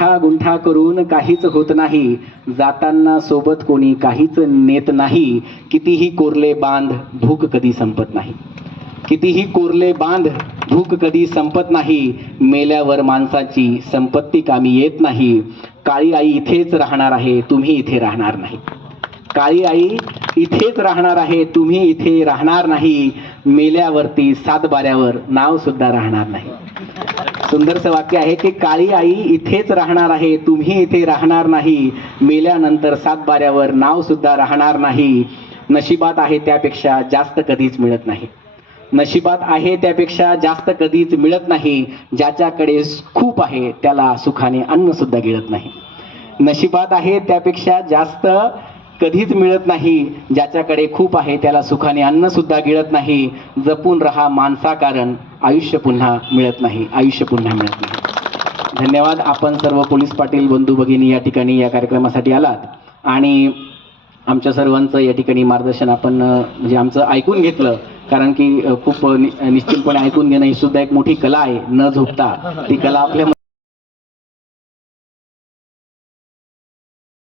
गुंठा गुंठा करून काहीच होत नाही, जाताना सोबत कोणी काहीच नेत नाही. कितीही कोरले बांध भूक कधी संपत नाही, कितीही कोरले बांध भूक कधी संपत नाही. मेल्यावर माणसाची संपत्ती कामी येत नाही. काळी आई इथेच राहणार आहे, तुम्ही इथे राहणार नाही. काळी आई इथेच राहणार आहे, तुम्ही इथे राहणार नाही. मेल्यावरती सातबाऱ्यावर नाव सुद्धा राहणार नाही. सुंदरसं वाक्य आहे की काळी आई इथेच राहणार आहे, तुम्ही इथे राहणार नाही. मेल्यानंतर सातबाऱ्यावर नाव सुद्धा राहणार नाही. नशिबात आहे त्यापेक्षा जास्त कधीच मिळत नाही, नशिबात आहे त्यापेक्षा जास्त कधीच मिळत नाही. ज्याच्याकडे खूप आहे त्याला सुखाने अन्न सुद्धा गिळत नाही. नशिबात आहे त्यापेक्षा जास्त कधीच मिळत नाही. ज्याच्याकडे खूप आहे त्याला सुखाने अन्न सुद्धा गिळत नाही. जपून राहा माणसा, कारण आयुष्य पुन्हा मिळत नाही, आयुष्य पुन्हा मिळत नाही. धन्यवाद. आपण सर्व पोलीस पाटील बंधू भगिनी या ठिकाणी या कार्यक्रमासाठी आलात आणि आमच्या सर्वांचं या ठिकाणी मार्गदर्शन आपण म्हणजे आमचं ऐकून घेतलं. कारण की खूप निश्चितपणे ऐकून घेणं ही सुद्धा एक मोठी कला आहे. न झोपता ती कला आपल्या